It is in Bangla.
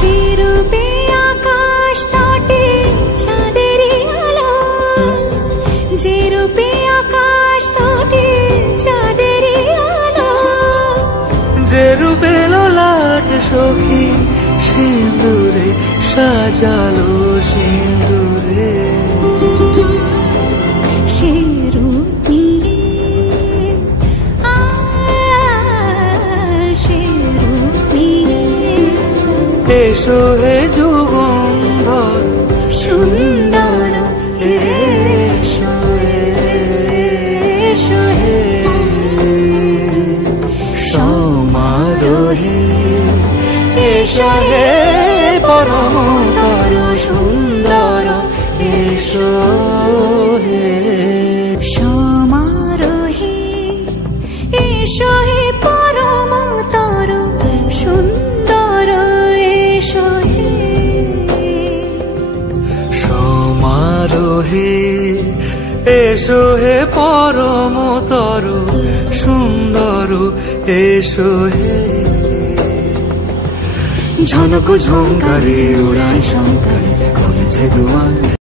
যে রূপে আকাশ তটে চাঁদেরই আলো, যে রূপে আকাশ তটে চাঁদেরই আলো, যে রূপে ললাট সখী সিঁদুরে সাজালো সিঁদুরে, সে রূপ নিয়ে সে রূপ নিয়ে এসো হে যুগন্ধর সুন্দর, এসো এসো হে সমারোহে, এসো হে পরমতর সুন্দর, এসো হে সমারোহে, এসো হে পরমতর সুন্দর, এসো হে সমারোহে, এসো হে পরমতর সুন্দর, এসো হে ঝনক ঝঙ্কারে উড়ায় শঙ্কারে কমেছে দুয়ার।